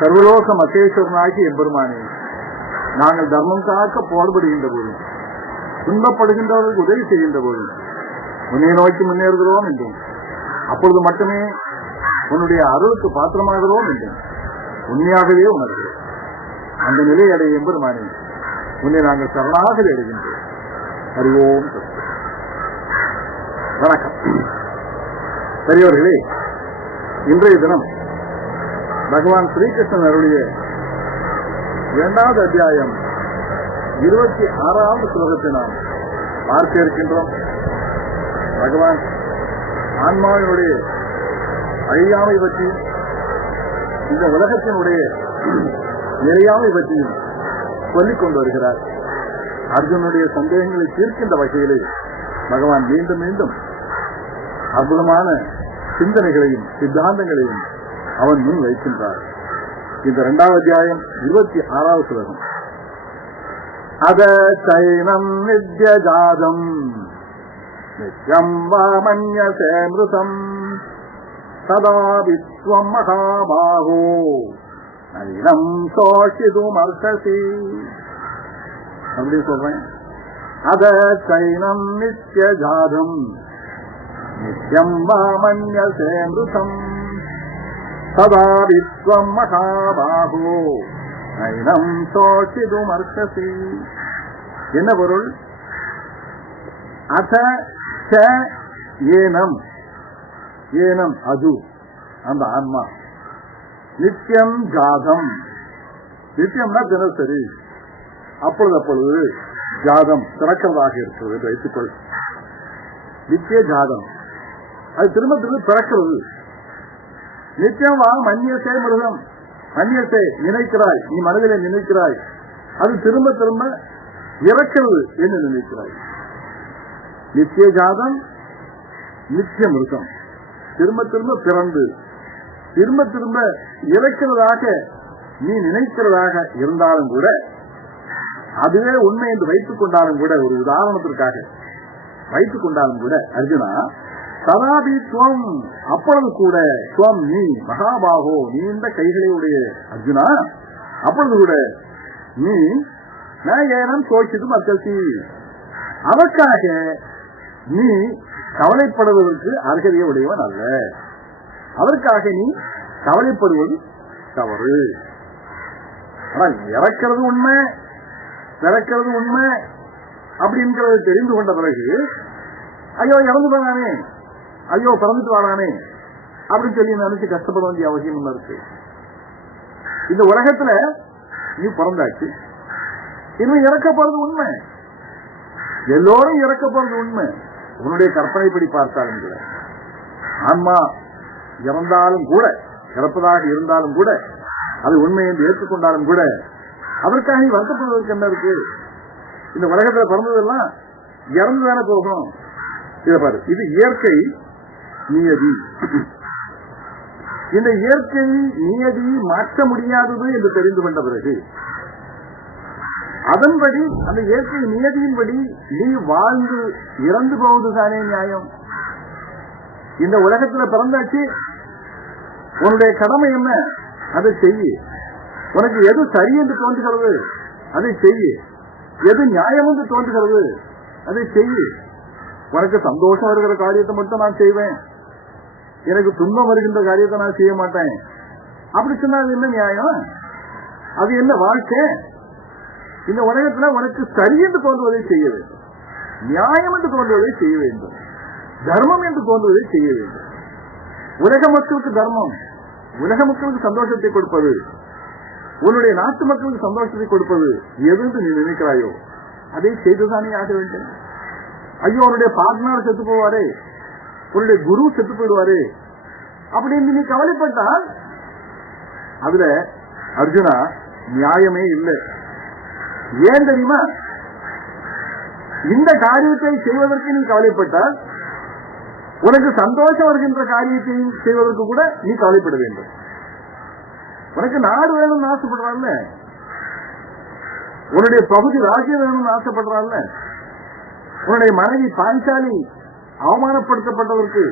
சர்வலோக மகேஸ்வரனாகி எம்பெருமானே, நாங்கள் தர்மம் காக்க பாடுபடுகின்ற போதும், துன்பப்படுகின்றவர்களுக்கு உதவி செய்கின்ற போதும் உன்னை நோக்கி முன்னேறுகிறோம் என்றும், அப்பொழுது மட்டுமே உன்னுடைய அருளுக்கு பாத்திரமாகிறோம் என்றும் உண்மையாகவே உணர்கிறோம். அந்த நிலை அடைய எம்பெருமானே, உன்னை நாங்கள் சரணாக அடைகின்றோம். அறிவோம். வணக்கம். பெரியவர்களே, இன்றைய தினம் பகவான் ஸ்ரீகிருஷ்ணன் அருளிய 2வது அத்தியாயம் 26வது ஸ்லோகத்தை நாம் பார்க்க இருக்கின்றோம். பகவான் ஆன்மாவினுடைய அழியாமை பற்றி, இந்த உலகத்தினுடைய நிறையாமை பற்றியும் சொல்லிக் கொண்டு வருகிறார். அர்ஜுனுடைய சந்தேகங்களை தீர்க்கின்ற வகையிலே பகவான் மீண்டும் மீண்டும் அற்புதமான சிந்தனைகளையும் சித்தாந்தங்களையும் அவன் முன் வைக்கின்றார். இந்த 2வது அத்தியாயம் 26வது ஸ்லோகம். அத சைனம் நித்யஜாதம் நித்யம் வாமன்யசே மிருதம் சதா வித்வம் மகாபாஹோ நைனம் சோஷிதுமர்ஹசி. அப்படி சொல்றேன். அத சைனம் நித்யஜாதம் நித்யம் வாமன்யசே மிருதம் சதா வித்வம் மகாபாஹோ நைனம் சோஷிதுமர்ஹசி. என்ன பொருள்? அத ச ஏனம், ஏனம் அது அந்த ஆன்மா, நித்தியம் ஜாதம், நித்தியம்னா தினசரி, அப்பொழுது ஜாதம் திறக்கிறதாக இருக்கிறது என்று வைத்துக்கொள். நித்திய ஜாதம், அது திரும்ப திரும்ப பிறக்கிறது. நித்தியம் வா மன்யசே மிருதம், மன்யசே நினைக்கிறாய், நீ மனதிலே நினைக்கிறாய், அது திரும்ப திரும்ப இறக்கிறது என்று நினைக்கிறாய். நித்திய ஜாதம் நித்திய மிருதம், திரும்ப திரும்ப பிறந்து திரும்ப திரும்ப இறக்கிறதாக நீ நினைக்கிறதாக இருந்தாலும் கூட, அதுவே உண்மை என்று வைத்துக் கொண்டாலும் கூட, ஒரு உதாரணத்திற்காக வைத்துக் கொண்டாலும் கூட, அர்ஜுனா சதாபித்வம், அப்பொழுது கூட, துவம் நீ மகாபாகோ, நீண்ட கைகளை உடைய அர்ஜுனா, அப்பொழுது கூட நீ ஏனம் சோசித்து மக்கள், அதற்காக நீ கவலைப்படுவதற்கு அருகதையை உடையவன் அல்ல. அதற்காக நீ கவலைப்படுவது தவறு. ஆனால் இறக்கிறது உண்மை, பிறக்கிறது உண்மை அப்படிங்கிறத தெரிந்து கொண்ட பிறகு, ஐயோ இறந்து போனானே, ஐயோ பிறந்துட்டு வாரானே அப்படின்னு சொல்லி நினைச்சு கஷ்டப்பட வேண்டிய அவசியம் இருக்கு. இந்த உலகத்துல நீ பிறந்தாச்சு, இன்னும் இறக்கப்படுறது உண்மை, எல்லோரும் இறக்கப்படுறது உண்மை. உன்னுடைய கற்பனைப்படி பார்த்தாலும் கூட, ஆன்மா இறந்தாலும் கூட, இறப்பதாக இருந்தாலும் கூட, அது உண்மை என்று ஏற்றுக்கொண்டாலும் கூட, அதற்காக நீ வருத்தப்படுவதற்கு என்ன இருக்கு? இந்த உலகத்துல பிறந்ததெல்லாம் இறந்துதானே போகணும். இதை பாரு, இது இயற்கை நியதி. இந்த இயற்கை நியதி மாற்ற முடியாதது என்று தெரிந்து கொண்ட பிறகு, அதன்படி அந்த இயற்கை நியதியின்படி நீ வாழ்ந்து இறந்து போவதுதானே நியாயம். இந்த உலகத்துல பிறந்தாச்சு, உன்னுடைய கடமை என்ன? அதை செய்ய. உனக்கு எது சரி என்று தோன்றுகிறது அதை செய்ய, எது நியாயம் என்று தோன்றுகிறது அதை செய்ய. உனக்கு சந்தோஷம் வருகிற காரியத்தை மட்டும் நான் செய்வேன், எனக்கு துன்பம் வருகின்ற காரியத்தை நான் செய்ய மாட்டேன் அப்படி சொன்னா அது என்ன நியாயம்? அது என்ன வாழ்க்கை? இந்த உலகத்துல உனக்கு சரி என்று தோன்றுவதை செய்ய வேண்டும், நியாயம் என்று தோன்றுவதை செய்ய வேண்டும், தர்மம் என்று தோன்றுவதை செய்ய வேண்டும். உலக மக்களுக்கு தர்மம், உலக மக்களுக்கு சந்தோஷத்தை கொடுப்பது, உன்னுடைய நாட்டு மக்களுக்கு சந்தோஷத்தை கொடுப்பது எது என்று நீ நினைக்கிறாயோ அதை செய்துதானே ஆக வேண்டும். ஐயோ உன்னுடைய பார்ட்னர் செத்து போவாரே, உன்னுடைய குரு செத்து போயிடுவாரு அப்படின்னு நீ கவலைப்பட்டால் அதுல அர்ஜுனா நியாயமே இல்லை. ஏன் தெரியுமா? இந்த காரியத்தை செய்வதற்கு நீ கவலைப்பட்டால் உனக்கு சந்தோஷம் வருகின்ற காரியத்தை செய்வதற்கு கூட நீ கவலைப்பட வேண்டும். உனக்கு நாடு வேணும்னு ஆசைப்படுறான்ல, உன்னுடைய பகுதி ராஜ்யம் வேணும்னு ஆசைப்படுறான்ல, உன்னுடைய மனைவி பாஞ்சாலி அவமானப்படுத்தப்பட்டதற்கு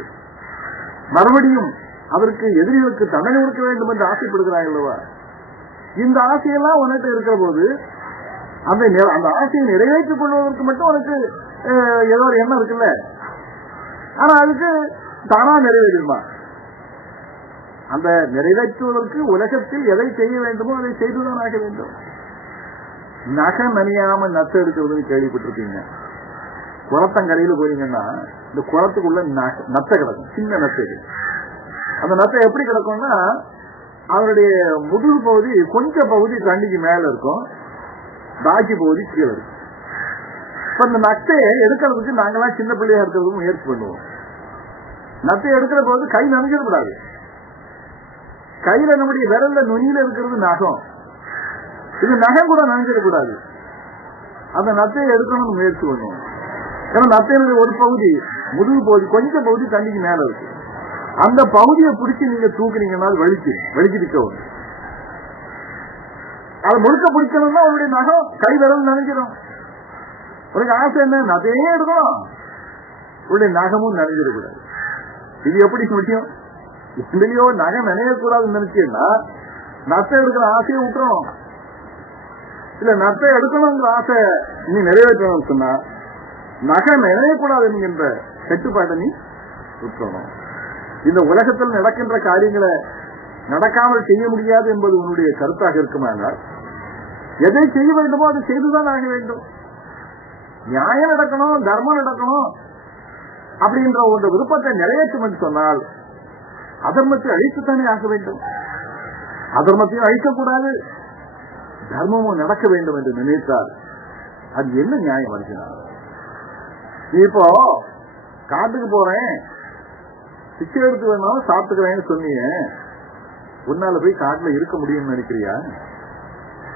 மறுபடியும் அதற்கு எதிரிகளுக்கு தண்டனை கொடுக்க வேண்டும் என்று ஆசைப்படுகிறாய் அல்லவா? இந்த ஆசையெல்லாம் உனக்கு இருக்கிற போது அந்த ஆசையை நிறைவேற்றிக் கொள்வதற்கு மட்டும் உனக்கு ஏதோ ஒரு எண்ணம் இருக்குல்ல, ஆனா அதுக்கு தானா நிறைவேறுமா? அந்த நிறைவேற்றுவதற்கு உலகத்தில் எதை செய்ய வேண்டுமோ அதை செய்துதான் ஆக வேண்டும். நகை நனியாம நத்தை எடுக்கிறதுன்னு கேள்விப்பட்டிருக்கீங்க. குளத்தங்கரையில போறீங்கன்னா இந்த குளத்துக்குள்ள நத்தை கிடக்கும், சின்ன நத்தை. அந்த நத்தை எப்படி கிடக்கும்னா அவருடைய முதுகு பகுதி கொஞ்சம் பகுதி தண்ணிக்கு மேல இருக்கும், பாக்கி பகுதி கீழே இருக்கும். இப்ப இந்த நத்தையை எடுக்கிறதுக்கு நாங்கெல்லாம் சின்ன பிள்ளையா இருக்கிறதுக்கு முயற்சி பண்ணுவோம். நத்தையை எடுக்கிற போது கை நனைஞ்சிடக்கூடாது. கையில நம்முடைய விரல்ல நுனியில இருக்கிறது நகம், இது நகம் கூட நனைஞ்சிடக்கூடாது. அந்த நத்தையை எடுக்கணும்னு முயற்சி பண்ணுவோம். ஏன்னா நத்தையினுடைய ஒரு பகுதி முதுகு பகுதி கொஞ்சம் பகுதி தண்ணிக்கு மேல இருக்கு. அந்த பகுதியை பிடிச்சி நீங்க தூக்குனீங்கன்னா வெளிச்சிருக்க அதை முழுக்க பிடிக்கணும்னா அவருடைய நகம் கை விரல் நனைஞ்சிடும். உனக்கு ஆசை என்ன? நத்தையே எடுக்கணும், உங்களுடைய நகமும் நனைஞ்சிடக்கூடாது. இது எப்படி முடியும்? எதுலயோ நகை நினையக்கூடாதுன்னு நினைச்சீங்கன்னா நத்தை எடுக்கிற ஆசையை விட்டுறணும். இல்ல நத்தை எடுக்கணுங்கிற ஆசை நீ நிறைவேற்றணும் சொன்னா நகை நினையக்கூடாது என்கின்ற கட்டுப்பாட்டை நீ விட்டுறணும். இந்த உலகத்தில் நடக்கின்ற காரியங்களை நடக்காமல் செய்ய முடியாது என்பது உன்னுடைய கருத்தாக இருக்குமானால் எதை செய்ய வேண்டுமோ அதை செய்துதான் ஆக வேண்டும். நியாயம் நடக்கணும், தர்மம் நடக்கணும் அப்படின்ற ஒரு விருப்பத்தை நிறைவேற்றும் என்று சொன்னால் அதர்மத்தை அழித்துத்தானே ஆக வேண்டும். அதர்மத்தையும் அழிக்கக்கூடாது, தர்மமும் நடக்க வேண்டும் என்று நினைத்தால் அது என்ன நியாயம் வருகிறார்? நீ இப்போ காட்டுக்கு போறேன், பிச்சை எடுத்து வேணாலும் சாப்பிட்டுக்கிறேன்னு சொன்னீங்க, உன்னால போய் காட்டுல இருக்க முடியும்னு நினைக்கிறியா?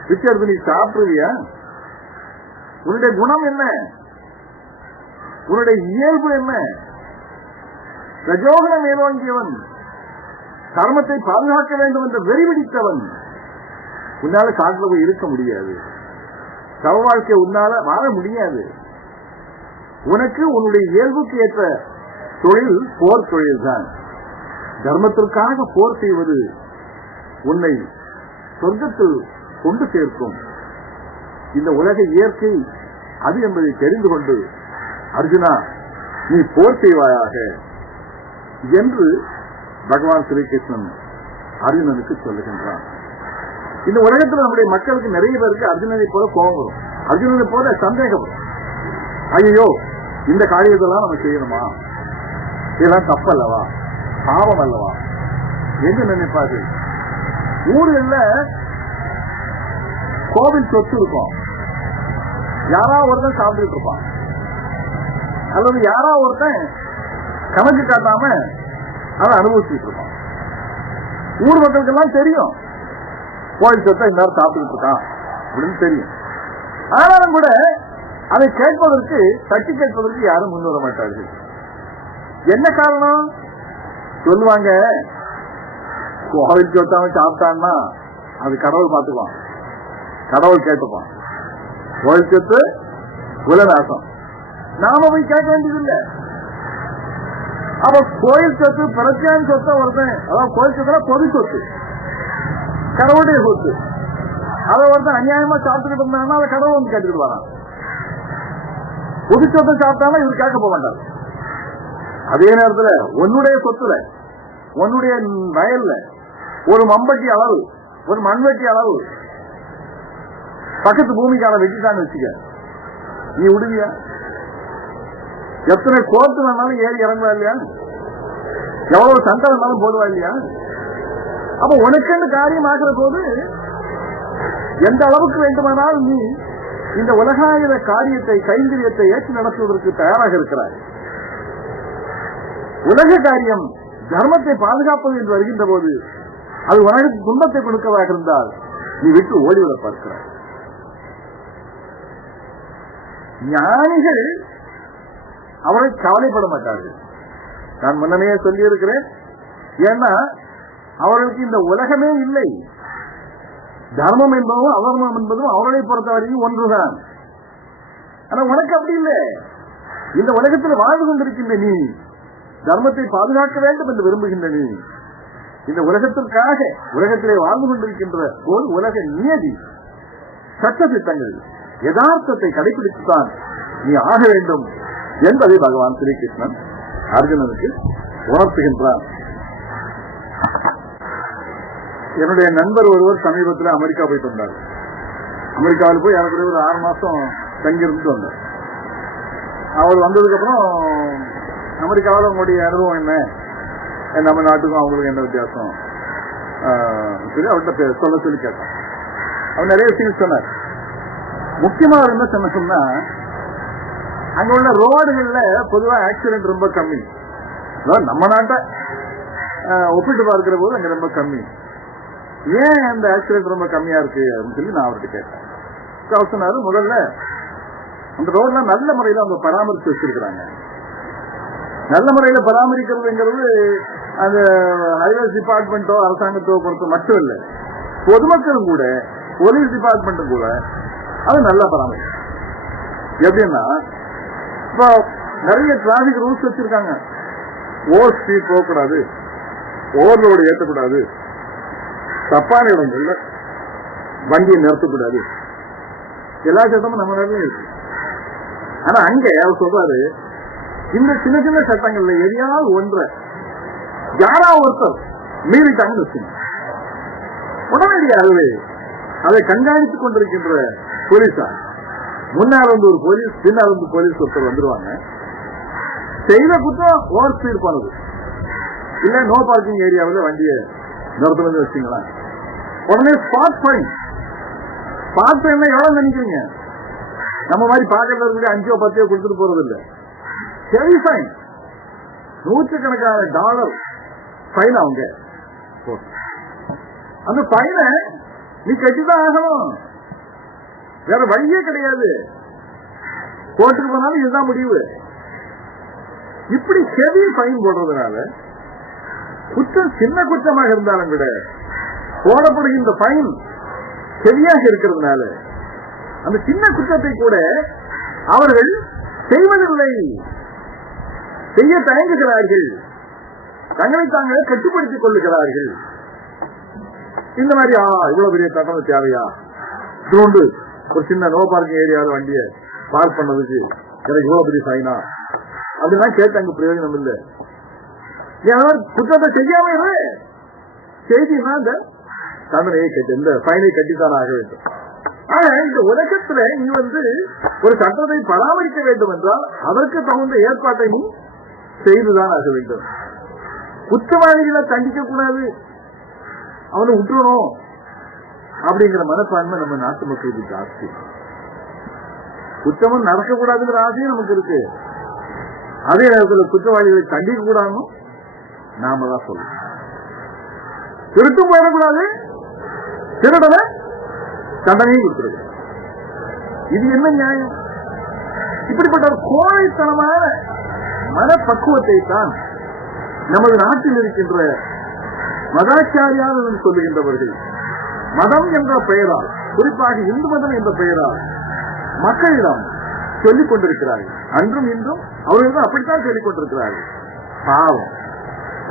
பிச்சை எடுத்து நீ சாப்பிடுவியா? உன்னுடைய குணம் என்ன? உன்னுடைய இயல்பு என்ன? ரஜோகுணம் மேலோங்கியவன், கர்மத்தை பாதுகாக்க வேண்டும் என்று வெறிபிடித்தவன். உன்னால காட்டுல போய் இருக்க முடியாது, சவ வாழ்க்கை உன்னால வாழ முடியாது. உனக்கு உன்னுடைய இயல்புக்கு ஏற்ற தொழில் போர் தொழில் தான். தர்மத்திற்காக போர் செய்வது உன்னை சொர்க்கத்தில் கொண்டு சேர்க்கும். இந்த உலக இயற்கை அது என்பதை தெரிந்து கொண்டு அர்ஜுனா நீ போர் செய்வாயாக என்று பகவான் ஸ்ரீகிருஷ்ணன் அர்ஜுனனுக்கு சொல்லுகின்றான். இந்த உலகத்தில் நம்முடைய மக்களுக்கு நிறைய பேருக்கு அர்ஜுனனை போல கோபம் வரும், அர்ஜுனனை போல சந்தேகம் வரும். ஐயோ இந்த காரியத்தெல்லாம் நம்ம செய்யணுமா, இதெல்லாம் தப்பல்லவா, பாவம் அல்லவா என்று நினைப்பாரு. ஊர்கள்ல கோவில் சொத்து இருக்கும், யாராவது ஒருத்தன் சாப்பிட்டு இருப்பான், அல்லது யாராவது ஒருத்தன் கணக்கு காட்டாம அதை அனுபவிச்சுட்டு இருப்பான். ஊர் மக்களுக்கு எல்லாம் தெரியும் கோவில் சொத்தை எல்லாரும் சாப்பிட்டு இருக்கான் அப்படின்னு தெரியும். ஆனாலும் கூட அதை கேட்பதற்கு, தட்டி கேட்பதற்கு யாரும் முன் வர மாட்டார்கள். என்ன காரணம்? சொல்லுவாங்க, கோவில் சொத்தாம சாப்பிட்டான்னா அது கடவுள் பார்த்துக்குவான், கடவுள் கேட்டுப்பான், கோவில் சொத்து குலநாசம், நாம போய் கேட்க வேண்டியதில்லை. அப்ப கோயில் சொத்து பிரத்யான சொத்தை ஒருத்தன், அதாவது கோயில் சொத்துல பொது சொத்து, கடவுளுடைய சொத்து, அதை ஒருத்தன் அநியாயமா சாப்பிட்டுக்கிட்டு இருந்தாங்கன்னா அதை கடவுள் வந்து கேட்டுக்கிட்டு வரான். பொது சொத்தை சாப்பிட்டாலும் இவர் கேட்க போக மாட்டார். அதே நேரத்துல உன்னுடைய சொத்துல, உன்னுடைய வயல்ல ஒரு மம்பட்டி அளவு, ஒரு மண்வெட்டி அளவு பக்கத்து பூமிக்கான வெட்டிட்டான்னு வச்சுக்க, நீ விடுவியா? எத்தனை கோர்த்து வேணாலும் ஏறி இறங்குவா இல்லையா? எவ்வளவு சண்டை வேணாலும் போடுவா இல்லையா? அப்ப உனக்கு காரியம் ஆகிற போது எந்த அளவுக்கு வேண்டுமானால் நீ இந்த உலகாயுத காரியத்தை, கைங்கரியத்தை ஏற்றி நடத்துவதற்கு தயாராக இருக்கிறாய். உலக காரியம் தர்மத்தை பாதுகாப்பது என்று வருகின்ற போது அது உனக்கு துன்பத்தை கொடுக்கவாக இருந்தால் நீ விட்டு ஓடிவிட பார்க்கிறாய். ஞானிகள் அவரை கவலைப்பட மாட்டார்கள். நான் முன்னமே சொல்லியிருக்கிறேன். ஏன்னா அவர்களுக்கு இந்த உலகமே இல்லை. தர்மம் என்பதும் அவர்மம் என்பதும் அவர்களை பொறுத்தவரையும் ஒன்றுதான். ஆனா உனக்கு அப்படி இல்லை. இந்த உலகத்தில் வாழ்ந்து கொண்டிருக்கின்ற நீ, தர்மத்தை பாதுகாக்க வேண்டும் என்று விரும்புகின்ற நீ, இந்த உலகத்திற்காக உலகத்திலே வாழ்ந்து கொண்டிருக்கின்ற ஒரு உலக நியதி சட்ட திட்டங்கள் யதார்த்தத்தை கடைபிடித்துத்தான் நீ ஆக வேண்டும் என்பதை பகவான் ஸ்ரீகிருஷ்ணன் அர்ஜுனனுக்கு உணர்த்துகின்றார். என்னுடைய நண்பர் ஒருவர் சமீபத்தில் அமெரிக்கா போயிட்டு வந்தார். அமெரிக்காவில் போய் எனக்கு ஒரு 6 மாசம் தங்கியிருந்து வந்தார். அவர் வந்ததுக்கு அப்புறம் அமெரிக்காவில் உங்களுடைய அனுபவம் என்ன, நம்ம நாட்டுக்கும் அவங்களுக்கு என்ன வித்தியாசம் சொல்லி அவர்கிட்ட சொல்ல சொல்லி கேட்டார். அவர் நிறைய விஷயங்கள் சொன்னார். முக்கியமாக என்ன சொன்னா, அங்க உள்ள ரோடுகள்ல பொதுவா ஆக்சிடென்ட் ரொம்ப கம்மி. நம்ம நாட்டை ஒப்பிட்டு பார்க்கிற போது அங்க ரொம்ப கம்மி. ஏன் அந்த ஆக்சிடென்ட் ரொம்ப கம்மியா இருக்கு அப்படின்னு சொல்லி நான் அவர்கிட்ட கேட்டேன். அவர் சொன்னாரு, முதல்ல அந்த ரோட்ல நல்ல முறையில அவங்க பராமரித்து வச்சிருக்கிறாங்க. நல்ல முறையில பராமரிக்கிறதுங்கிறது அந்த ஹைவேஸ் டிபார்ட்மெண்ட்டோ அரசாங்கத்தோ பொறுத்து மட்டும் இல்லை, பொதுமக்களும் கூட போலீஸ் டிபார்ட்மெண்ட்டும் கூட அது நல்லா பராமரிக்கும். எப்படின்னா, இப்போ நிறைய டிராபிக் ரூல்ஸ் வச்சிருக்காங்க. ஓவர் ஸ்பீட் போகக்கூடாது, ஓவர்லோடு ஏற்றக்கூடாது, தப்பான இடங்கள்ல வண்டியை நிறுத்தக்கூடாது, எல்லா சட்டமும் நம்ம நாட்டிலும் இருக்கு. ஆனா அங்க அவர் சொல்றாரு, இந்த சின்ன சின்ன சட்டங்கள்ல எதையாவது ஒன்றை யாராவது ஒருத்தர் மீறிட்டாங்கன்னு வச்சுங்க, உடனடியாகவே அதை கண்காணித்துக் கொண்டிருக்கின்ற போலீஸார், முன்னால் வந்து ஒரு போலீஸ் பின்னால் வந்து போலீஸ் ஒருத்தர் வந்துருவாங்க. செய்த குற்றம் ஓவர் ஸ்பீட் போனது, இல்ல நோ பார்க்கிங் ஏரியாவில் வண்டியை நிறுத்தணும்னு வச்சுங்களா, உடனே ஸ்பாட் ஃபைன். ஸ்பாட் ஃபைன் எவ்வளவு நினைக்கிறீங்க? நம்ம மாதிரி பாக்கிறதுக்கு 5 or 10 கொடுத்துட்டு போறது இல்ல, ஹெவி ஃபைன், நூற்றுக்கணக்கான டாலர் ஃபைன். அவங்க அந்த ஃபைனை நீ கட்டிதான் ஆகணும், வேற வழியே கிடையாது. கோர்ட்டுக்கு போனாலும் இதுதான் முடிவு. இப்படி ஹெவி ஃபைன் போடுறதுனால குற்றம் சின்ன குற்றமாக இருந்தாலும் விட போடப்படுகின்ற ஃபைன் ஹெவியாக இருக்கிறதுனால அந்த சின்ன குற்றத்தை கூட அவர்கள் செய்வதில்லை, செய்ய தயங்குகிறார்கள், தங்களை தாங்களே கட்டுப்படுத்திக் கொள்ளுகிறார்கள். இந்த மாதிரி இவ்வளவு பெரிய கட்டணம் தேவையா, இதுண்டு ஒரு சின்ன நோ பார்க்கிங் ஏரியாவில் வண்டியை பார்க் பண்ணதுக்கு எனக்கு இவ்வளவு பெரிய ஃபைனா அப்படின்னா கேட்டாங்க, பிரயோஜனம் இல்லை. குற்றத்தை செய்யாம செய்தினா இந்த தண்டனையை கட்டி, இந்த ஃபைனை கட்டித்தான் ஆக வேண்டும். ஆனா இந்த உலகத்துல நீ ஒரு சட்டத்தை பராமரிக்க வேண்டும் என்றால் அதற்கு தகுந்த ஏற்பாட்டை நீ செய்துதான் ஆக வேண்டும். குற்றவாளிகளை தண்டிக்க கூடாது, அவனை விட்டுறணும் அப்படிங்கிற மனப்பான்மை நம்ம நாட்டு மக்களுக்கு ஜாஸ்தி. குற்றமும் நடக்கக்கூடாதுங்கிற ஆசையும் நமக்கு இருக்கு. அதே நேரத்தில் குற்றவாளிகளை தண்டிக்க கூடாதுன்னு நாம தான் சொல்லணும். திருட்டும் போயிடக்கூடாது, திருடனை தண்டனையும் கொடுத்துருக்கு. இது என்ன நியாயம்? இப்படிப்பட்ட ஒரு கோழைத்தனமான மனப்பக்குவத்தை தான் நமது நாட்டில் இருக்கின்ற மதாச்சாரியார் என்று சொல்லுகின்றவர்கள் மதம் என்ற பெயரால், குறிப்பாக இந்து மதம் என்ற பெயரால் மக்களிடம் சொல்லிக் கொண்டிருக்கிறார்கள். அன்றும் இன்றும் அவர்கள் அப்படித்தான் சொல்லிக் கொண்டிருக்கிறார்கள். பாவம்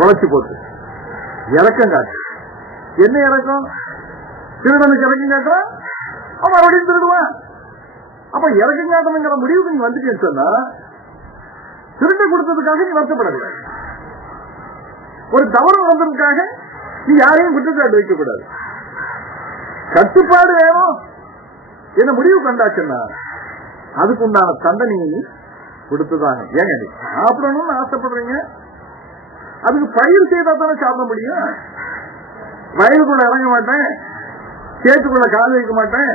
உழைச்சு போட்டு இறக்கம் காட்டு. என்ன இறக்கம்? திருடனுக்கு இறக்கம் காட்டுறா, அவன் மறுபடியும் திருடுவான். அப்ப இறக்கம் காட்டணுங்கிற முடிவுக்கு நீ வந்துட்டேன்னு சொன்னா திருட்டு கொடுத்ததுக்காக நீ வருத்தப்படக்கூடாது. ஒரு தவறு வந்ததுக்காக நீ யாரையும் குற்றச்சாட்டு வைக்கக்கூடாது. கட்டுப்பாடு வேணும் என்ன முடிவு கண்டாச்சுன்னா அதுக்கு உண்டான தண்டனையை கொடுத்துதாங்க. ஏங்க நீ சாப்பிடணும்னு ஆசைப்படுறீங்க, அதுக்கு பயிர் செய்தா தானே சாப்பிட முடியும். வயலுக்குள்ள இறங்க மாட்டேன், சேத்துக்குள்ள கால் வைக்க மாட்டேன்,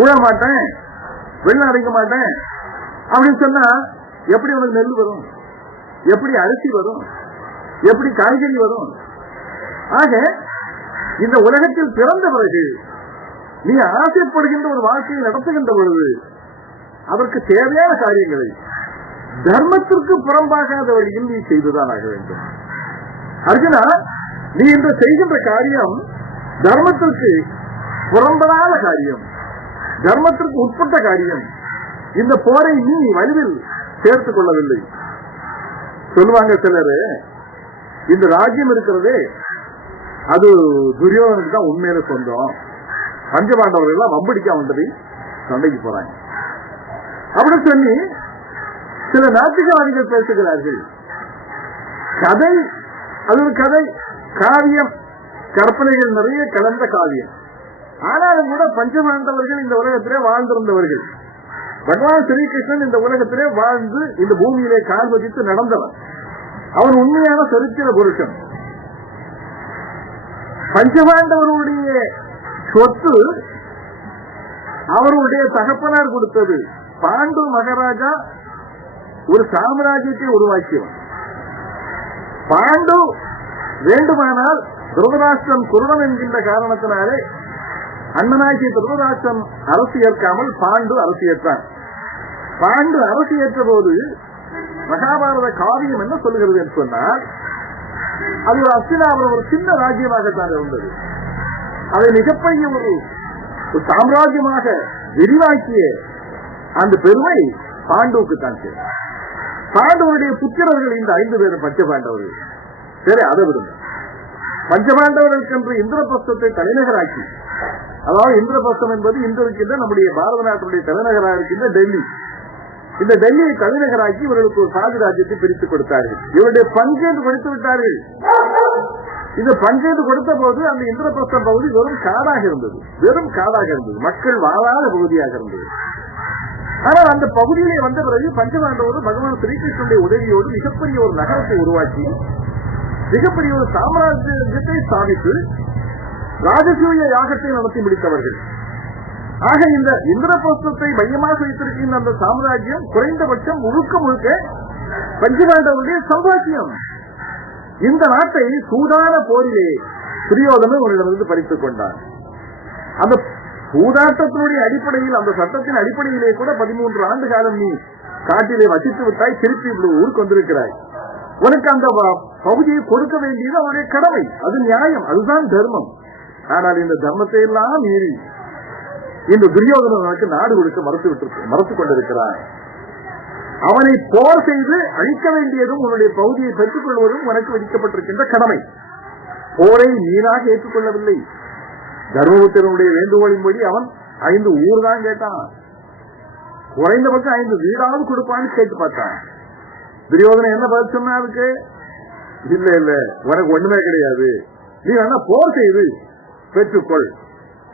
ஊழ மாட்டேன், வெள்ளம் அடைக்க மாட்டேன் அப்படின்னு சொன்னா எப்படி உனக்கு நெல் வரும்? எப்படி அரிசி வரும்? எப்படி காய்கறி வரும்? ஆக இந்த உலகத்தில் பிறந்த பிறகு நீ ஆசைப்படுகின்ற ஒரு வாழ்க்கையை நடத்துகின்ற பொழுது அதற்கு தேவையான காரியங்களை தர்மத்திற்கு புறம்பாகாத வழியில் நீ செய்துதான் ஆக வேண்டும். அர்ஜுனா, நீ இன்று செய்கின்ற காரியம் தர்மத்திற்கு புறம்படாத காரியம், தர்மத்திற்கு உட்பட்ட காரியம். இந்த போரை நீ வலுவில் சேர்த்துக் கொள்ளவில்லை. சொல்லுவாங்க சிலரு, இந்த ராஜ்யம் இருக்கிறதே அது துரியோதனுக்கு தான் உண்மையில சொந்தம். பஞ்சபாண்டவர்கள் எல்லாம் வம்படிக்கா வந்தது சண்டைக்கு போறாங்க அப்படின்னு சொல்லி சில நாட்டுக்காரிகள் பேசுகிறார்கள். கதை, அது ஒரு கதை, காவியம், கற்பனைகள் நிறைய கலந்த காவியம். ஆனாலும் கூட பஞ்சபாண்டவர்கள் இந்த உலகத்திலே வாழ்ந்திருந்தவர்கள். பகவான் ஸ்ரீகிருஷ்ணன் இந்த உலகத்திலே வாழ்ந்து இந்த பூமியிலே கால் வகித்து நடந்தவன். அவன் உண்மையான சரித்திர புருஷன். பஞ்சபாண்டவருடைய சொத்து அவருடைய தகப்பனார் கொடுத்தது. பாண்டு மகாராஜா ஒரு சாம்ராஜ்யத்தை உருவாக்கியவன். பாண்டு வேண்டுமானால் துருவராஷ்டிரம் குருடன் என்கின்ற காரணத்தினாலே அண்ணனாகிய துருவராஷ்டிரம் அரசு ஏற்காமல் பாண்டு அரசு ஏற்றான். பாண்டு அரசு ஏற்ற போது மகாபாரத காவியம் என்ன சொல்லுகிறது என்று சொன்னால், அது ஒரு அஸ்தினாபுரம் ஒரு சின்ன ராஜ்யமாகத்தான் இருந்தது. அதை மிகப்பெரிய ஒரு சாம்ராஜ்யமாக விரிவாக்கிய அந்த பெருமை பாண்டுவுக்கு தான் சேரும். பாண்டவருடைய புத்திரர்கள் இந்த 5 பேரும் பஞ்சபாண்டவர்கள். சரி, அதை விடுங்க. பஞ்சபாண்டவர்களுக்கு என்று இந்திரபிரஸ்தத்தை தலைநகராக்கி, அதாவது இந்திரபிரஸ்தம் என்பது இன்று இருக்கின்ற நம்முடைய பாரத நாட்டுடைய தலைநகராக இருக்கின்ற டெல்லி. இந்த டெல்லியை தலைநகராக்கி இவர்களுக்கு ஒரு சாதி ராஜ்யத்தை பிரித்துக் கொடுத்தார்கள். இவருடைய பங்கேற்று கொடுத்து விட்டார்கள். இந்த பங்கேற்று கொடுத்த போது அந்த இந்திரபிரஸ்தம் பகுதி வெறும் காடாக இருந்தது. மக்கள் வாழாத பகுதியாக இருந்தது. ஆனால் அந்த பகுதியிலே வந்த பிறகு பஞ்சபாண்டவரும் பகவான் ஸ்ரீகிருஷ்ணனுடைய உதவியோடு மிகப்பெரிய ஒரு நகரத்தை உருவாக்கி மிகப்பெரிய ஒரு சாம்ராஜ்யத்தை ஸ்தாபித்து ராஜசூய யாகத்தை நடத்தி முடித்தவர்கள். ஆக இந்த இந்திரபிரஸ்தத்தை மையமாக வைத்திருக்கின்ற அந்த சாம்ராஜ்யம் குறைந்தபட்சம் முழுக்க பஞ்சபாண்டவருடைய சௌபாக்கியம். இந்த நாட்டை சூதான போரிலே துரியோதனன் அவரிடமிருந்து பறித்துக் கொண்டார். அந்த சூதாட்டத்தினுடைய அடிப்படையில், அந்த சட்டத்தின் அடிப்படையிலே கூட 13 ஆண்டு காலம் நீ காட்டிலே வசித்து விட்டாய், திருப்பி இப்படி ஊருக்கு வந்திருக்கிறாய். உனக்கு அந்த பகுதியை கொடுக்க வேண்டியது அவருடைய கடமை, அது நியாயம், அதுதான் தர்மம். ஆனால் இந்த தர்மத்தை எல்லாம் மீறி இந்த துரியோதனனுக்கு நாடு கொடுக்க மறுத்துக் கொண்டிருக்கிறார். அவனை போர் செய்து அழிக்க வேண்டியதும் உன்னுடைய பகுதியை பெற்றுக் கொள்வதும் உனக்கு விதிக்கப்பட்டிருக்கின்ற கடமை. போரை நீராக ஏற்றுக்கொள்ளவில்லை. தர்மபுத்திரனுடைய வேண்டுகோளின்படி அவன் 5 ஊர் தான் கேட்டான். குறைந்தபட்சம் 5 வீடாவது கொடுப்பான்னு கேட்டு பார்த்தான். துரியோதனை என்ன பதில் சொன்னா அதுக்கு? இல்ல உனக்கு ஒண்ணுமே கிடையாது, நீ வேணா போர் செய்து பெற்றுக்கொள்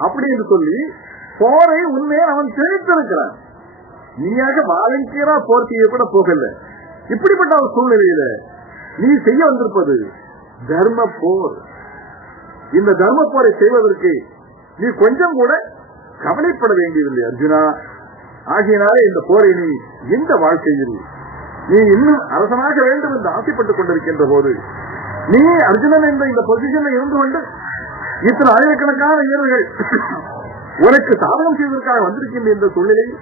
அப்படின்னு சொல்லி போரை உண்மையை அவன் திணித்திருக்கிறான். நீயாக வாலண்டியரா போர் செய்ய கூட போகல. இப்படிப்பட்ட ஒரு சூழ்நிலையில நீ செய்ய வந்திருப்பது தர்ம போர். இந்த தர்ம போரை செய்வதற்கு நீ கொஞ்சம் கூட கவலைப்பட வேண்டியதில்லை அர்ஜுனா. ஆகியனாலே இந்த போரை நீ இந்த வாழ்க்கையில் நீ இன்னும் அரசனாக வேண்டும் என்று ஆசைப்பட்டுக் கொண்டிருக்கின்ற போது, நீ அர்ஜுனன் என்ற இந்த பொசிஷன்ல இருந்து கொண்டு இத்தனை ஆயிரக்கணக்கான வீரர்கள் உனக்கு சாதகம் செய்வதற்காக வந்திருக்கின்ற இந்த சூழ்நிலையில்,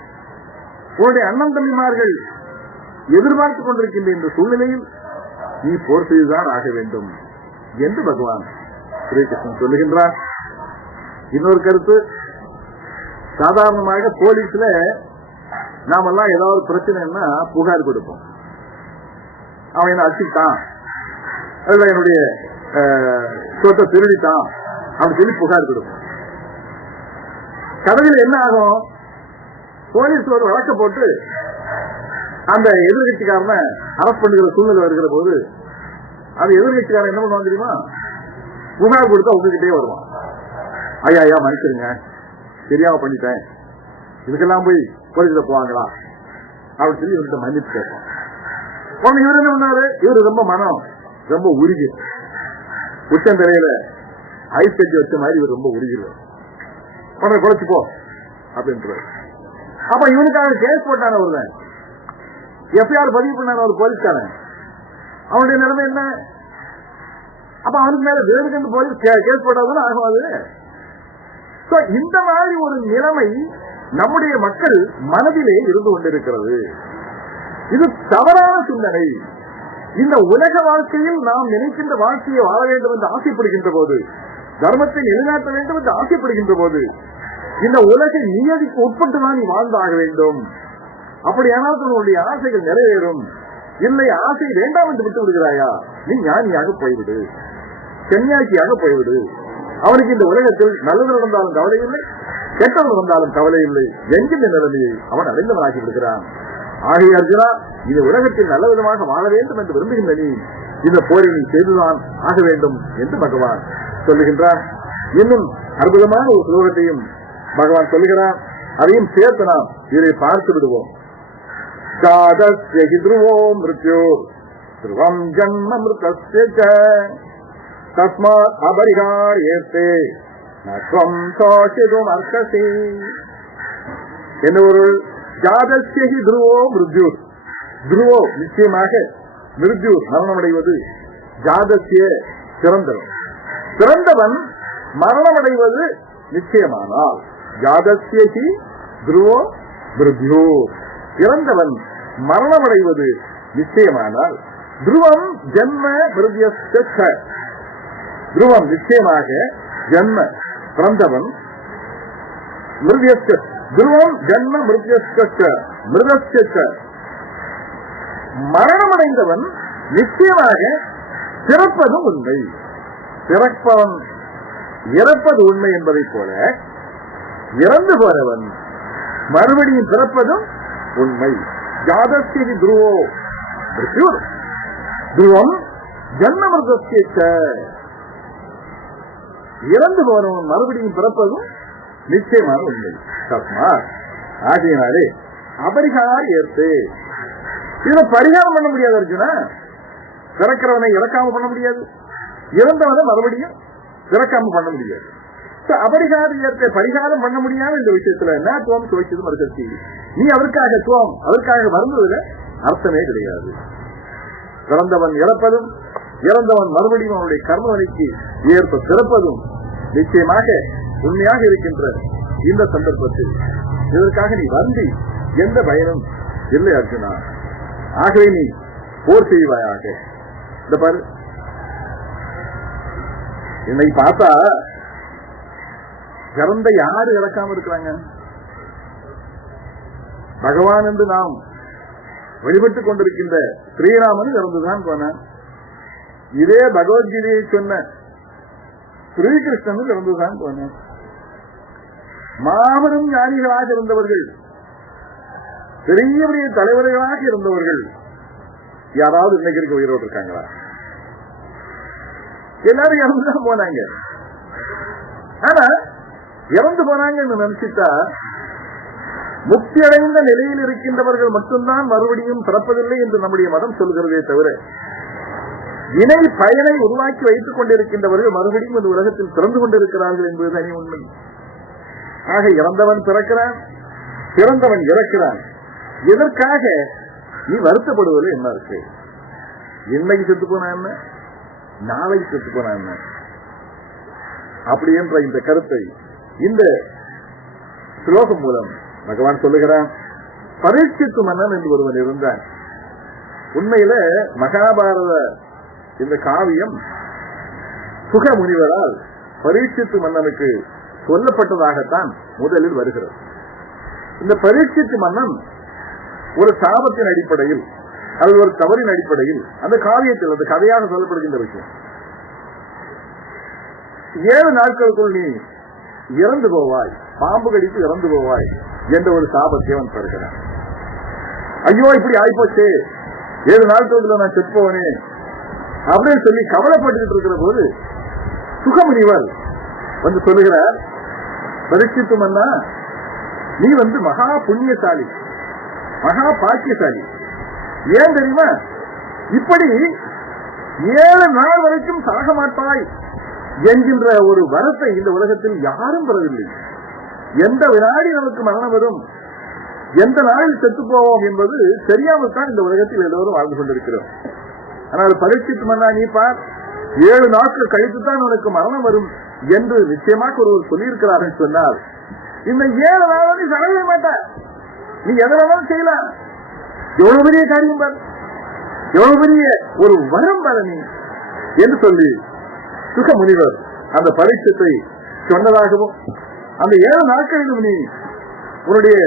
உன்னுடைய அண்ணன் தம்பிமார்கள் எதிர்பார்த்துக் கொண்டிருக்கின்ற இந்த சூழ்நிலையில் நீ போர் செய்துதான் ஆக வேண்டும் என்று பகவான் ஸ்ரீகிருஷ்ணன் சொல்லுகின்றார். இன்னொரு கருத்து, சாதாரணமாக போலீஸ்ல நாமெல்லாம் ஏதாவது பிரச்சனைன்னா புகார் கொடுப்போம். அவன் என்ன அடிச்சுட்டான், என்னுடைய சொத்தை திருடிட்டான் அப்படின்னு சொல்லி புகார் கொடுப்போம். கடையில் என்ன ஆகும், போலீஸ் ஒரு வழக்க போட்டு அந்த எதிர்கட்சிக்காரனை அரெஸ்ட் பண்ணுகிற சூழ்நிலை வருகிற போது அந்த எதிர்கட்சிக்காரன் என்ன பண்ணுவான் தெரியுமா? புகார் கொடுத்தா உங்ககிட்டே வருவான். ஐயா மன்னிச்சிருங்க, தெரியாம பண்ணிட்டேன், இதுக்கெல்லாம் போய் போலீஸ்ல போவாங்களா அப்படின்னு சொல்லி இவர்கிட்ட மன்னிப்பு கேட்பான். இவர் என்ன பண்ணாரு, இவரு ரொம்ப மனம் ரொம்ப உருகி உச்சந்தரையில ஐஸ் கட்டி வச்ச மாதிரி இவர் ரொம்ப உருகிறார். உடனே குறைச்சு போ அப்படின்றாரு. அப்ப இவனுக்காக கேஸ் போட்டான ஒருவன், எஃப்ஐஆர் பதிவு பண்ணான ஒரு போலீஸ்காரன், அவனுடைய நிலைமை என்ன? அப்ப அவனுக்கு மேல வேணுக்கு போலீஸ் கேஸ் போட்டாதான் ஆகும் அது. இந்த மாதிரி ஒரு நிலைமை நம்முடைய மக்கள் மனதிலே இருந்து கொண்டிருக்கிறது. இது தவறான சிந்தனை. இந்த உலக வாழ்க்கையில் நாம் நினைக்கின்ற வாழ்க்கையை வாழ வேண்டும் என்று ஆசைப்படுகின்ற போது, தர்மத்தை நிலைநாட்ட வேண்டும் என்று ஆசைப்படுகின்ற போது, இந்த உலக நியதிக்கு உட்பட்டுதான் நீ வாழ்ந்தாக வேண்டும். அப்படியானால் உன்னுடைய ஆசைகள் நிறைவேறும். இல்லை, ஆசை வேண்டாம் என்று விட்டு விடுகிறாயா, நீ ஞானியாக போய்விடு. சன்னியாசியாக போய்விடு. அவனுக்கு இந்த உலகத்தில் நல்லது நடந்தாலும் கவலை இல்லை, கெட்டது நடந்தாலும் கவலை இல்லை என்கின்ற நிலைமையை அவன் அடைந்தவனாகி விடுகிறான். ஆகிய அர்ஜுனா, இந்த உலகத்தில் நல்ல விதமாக வாழ வேண்டும் என்று விரும்புகின்ற நீ இந்த போரை நீ செய்துதான் ஆக வேண்டும் என்று பகவான் சொல்லுகின்றான். இன்னும் அற்புதமான ஒரு ஸ்லோகத்தையும் பகவான் சொல்லுகிறான். அதையும் சேர்த்து நாம் இதை பார்த்து விடுவோம். தஸ்மாத் அபரிகாரியேர்த்தே நத்வம் சோஷிதும் அர்ஹசி. என்ன ஒரு ஜாதஸ்யஹி துருவோ மிருத்யுர். துருவோ நிச்சயமாக, மிருத்யுர் மரணமடைவது, ஜாதஸ்ய பிறந்தவன், பிறந்தவன் மரணமடைவது நிச்சயமானால், ஜாதஸ்யஹி துருவோ மிருத்யுர், பிறந்தவன் மரணமடைவது நிச்சயமானால், துருவம் ஜன்ம மிருத்யஸ்ய, துருவம் நிச்சயமாக, ஜன்ம பிறந்தவன், மிருத்யஸ்ய துருவம் ஜன்ம மிருத்யஸ்ய மிருதஸ்ய, மரணமடைந்தவன் நிச்சயமாக பிறப்பதும் உண்மை. பிறப்பவன் இறப்பது உண்மை என்பதை போல இறந்து போனவன் மறுபடியும் பிறப்பதும் உண்மை. ஜாதஸ்ய துருவோ மிருத்யுர் துருவம் ஜன்ம மிருதஸ்ய, இறந்து போனவன் மறுபடியும் பிறப்பதும் நிச்சயமான உண்மை. தஸ்மாத் ஆகியனாலே அபரிகாரியேர்த்தே, இதை பரிகாரம் பண்ண முடியாது அர்ஜுனா. பிறக்கிறவனை இறக்காம பண்ண முடியாது, இறந்தவனை மறுபடியும் பிறக்காம பண்ண முடியாது. அபரிகாரியத்தை பரிகாரம் பண்ண முடியாத இந்த விஷயத்துல என்ன துவம் சுவைச்சது மறுக்கட்சி. நீ அவருக்காக துவம், அவருக்காக வருந்ததுல அர்த்தமே கிடையாது. பிறந்தவன் இறப்பதும், இறந்தவன் மறுபடியும் அவனுடைய கர்மவனைக்கு ஏற்ப பிறப்பதும் நிச்சயமாக உண்மையாக இருக்கின்ற இந்த சந்தர்ப்பத்தில் இதற்காக நீ வந்து எந்த பயனும் இல்லை அர்ஜுனா. ஆகவே நீ போர் செய்வாயாக. இந்த பாரு, என்னை பார்த்தா பிறந்த யாரு இறக்காம இருக்கிறாங்க? பகவான் என்று நாம் வழிபட்டுக் கொண்டிருக்கின்ற ஸ்ரீராமன் இறந்துதான் போனான். இதே பகவத்கீதையை சொன்ன ஸ்ரீகிருஷ்ணனும் இறந்துதான் போனான். மாபெரும் ஞானிகளாக இருந்தவர்கள், பெரிய பெரிய தலைவர்களாக இருந்தவர்கள் யாராவது இன்னைக்கு இருக்க உயிரோடு இருக்காங்களா? எல்லாரும் இறந்துதான் போனாங்க. ஆனா இறந்து போனாங்க என்று நினைச்சிட்டா, முக்தி அடைந்த நிலையில் இருக்கின்றவர்கள் மட்டும்தான் மறுபடியும் பிறப்பதில்லை என்று நம்முடைய மதம் சொல்கிறதே தவிர, இணை பயனை உருவாக்கி வைத்துக் கொண்டிருக்கின்றவர்கள் மறுபடியும் இந்த உலகத்தில் பிறந்து கொண்டிருக்கிறார்கள் என்பது தனி உண்மை. ஆக இறந்தவன் பிறக்கிறான், பிறந்தவன் இறக்கிறான். இதற்காக நீ வருத்தப்படுவதில் என்ன இருக்கு? இன்னைக்கு செத்து போனா என்ன, நாளைக்கு செத்து போனா என்ன? அப்படி என்ற இந்த கருத்தை இந்த ஸ்லோகம் மூலம் பகவான் சொல்லுகிறான். பரீட்சித்து மன்னன் என்று ஒருவன் இருந்தான். உண்மையில மகாபாரத இந்த காவியம் சுக முனிவரால் பரீட்சித்து மன்னனுக்கு சொல்லப்பட்டதாகத்தான் முதலில் வருகிறது. இந்த பரீட்சித்து மன்னன் ஒரு சாபத்தின் அடிப்படையில் அல்லது ஒரு தவறின் அடிப்படையில் அந்த காவியத்தில் அந்த கதையாக சொல்லப்படுகின்ற விஷயம், 7 நாட்களுக்குள் நீ இறந்து போவாய், பாம்பு கடித்து இறந்து போவாய் என்ற ஒரு சாபத்தை அவன் தருகிறான். ஐயோ இப்படி ஆயிப்போச்சு, 7 நாட்களுக்குள்ள நான் செத்து போவனே அப்படின்னு சொல்லி கவலைப்பட்டு இருக்கிற போது சுகமுனிவர் வந்து சொல்லுகிறார், பரீட்சித்து மன்னா, நீ மகா புண்ணியசாலி, மகா பாக்கியசாலி. ஏன் தெரியுமா? இப்படி 7 நாள் வரைக்கும் சாக மாட்டாய் என்கின்ற ஒரு வரத்தை இந்த உலகத்தில் யாரும் பெறவில்லை. எந்த வினாடி நமக்கு மரணம் வரும், எந்த நாளில் செத்து போவோம் என்பது தெரியாமல் தான் இந்த உலகத்தில் எல்லோரும் வாழ்ந்து கொண்டிருக்கிறோம். ஆனால் பரீட்சித்து மன்னா, நீ பார், 7 நாட்கள் கழித்துத்தான் உனக்கு மரணம் வரும் என்று நிச்சயமாக ஒருவர் சொல்லியிருக்கிறார்கள் சொன்னால், இந்த 7 நாள் நீ சாகவே மாட்டார், நீ எதனாலும் செய்யலாம். எவ்வளவு பெரிய காரியம் பார், எவ்வளவு பெரிய ஒரு வரம் பாரு நீ என்று சொல்லி சுக முனிவர் அந்த பரீட்சத்தை சொன்னதாகவும், அந்த 7 நாட்களிலும் நீ உன்னுடைய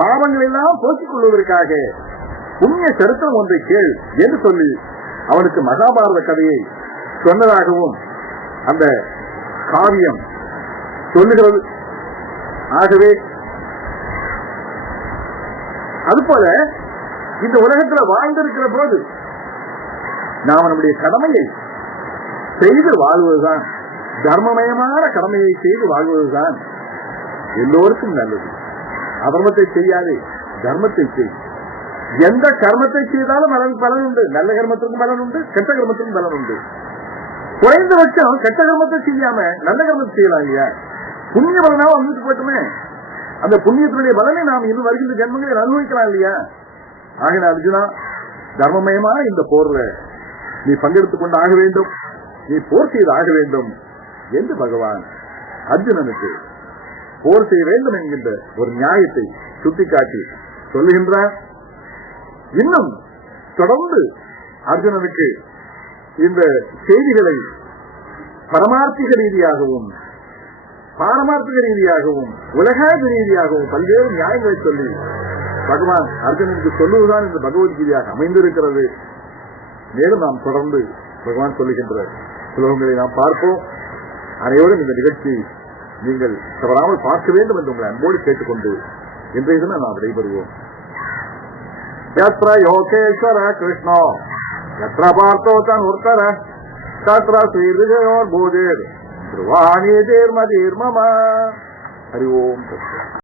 பாவங்கள் எல்லாம் போக்கிக் கொள்வதற்காக புண்ணிய சரித்திரம் ஒன்றை கேள் என்று சொல்லி அவனுக்கு மகாபாரத கதையை சொன்னதாகவும் அந்த காவியம் சொல்லுகிறது. ஆகவே அதுபோல இந்த உலகத்துல வாழ்ந்திருக்கிற போது நாம் நம்முடைய கடமையை செய்து வாழ்வதுதான், தர்மமயமான கடமையை செய்து வாழ்வதுதான் எல்லோருக்கும் நல்லது. அதர்மத்தை செய்யாதே, தர்மத்தை செய். எந்த கர்மத்தை செய்தாலும் பலன் உண்டு. நல்ல கர்மத்திற்கும் பலன் உண்டு, கெட்ட கர்மத்திற்கும் பலன் உண்டு. குறைந்தபட்சம் கெட்ட கர்மத்தை செய்யாம நல்ல கர்மத்தை செய்யலாம் இல்லையா? புண்ணிய பலனாக வந்துட்டு போட்டுமே, அந்த புண்ணியத்தினுடைய பலனை நாம் இன்னும் வருகின்ற ஜென்மங்களை அனுபவிக்கலாம் இல்லையா? ஆகின அர்ஜுனா, தர்மமயமான இந்த போர்ல நீ பங்கெடுத்துக் கொண்டு ஆக வேண்டும், நீ போர் செய்து ஆக வேண்டும் என்று பகவான் அர்ஜுனனுக்கு போர் செய்ய வேண்டும் என்கின்ற ஒரு நியாயத்தை சுட்டிக்காட்டி சொல்லுகின்றார். இன்னும் தொடர்ந்து அர்ஜுனனுக்கு இந்த செய்திகளை பரமார்த்திக ரீதியாகவும் பாரமார்த்திக ரீதியாகவும் உலகாத ரீதியாகவும் பல்வேறு நியாயங்களை சொல்லி பகவான் அர்ஜுனனுக்கு சொல்லுவதுதான் இந்த பகவத்கீதையாக அமைந்திருக்கிறது. மேலும் நாம் தொடர்ந்து பகவான் சொல்லுகின்ற சுலோகங்களை நாம் பார்ப்போம். அனைவரும் இந்த நிகழ்ச்சியை நீங்கள் தவறாமல் பார்க்க வேண்டும் என்று உங்களை அன்போடு கேட்டுக்கொண்டு இன்றைய தினம் நாம் விடைபெறுவோம். யத்ர யோகேஸ்வர கிருஷ்ணோ யத்ர பார்த்தோ தனுர்தர தத்ர ஸ்ரீவிஜயோர் பூதேர் த்ருவாணி தீர்மதீர்மம. ஹரி ஓம்.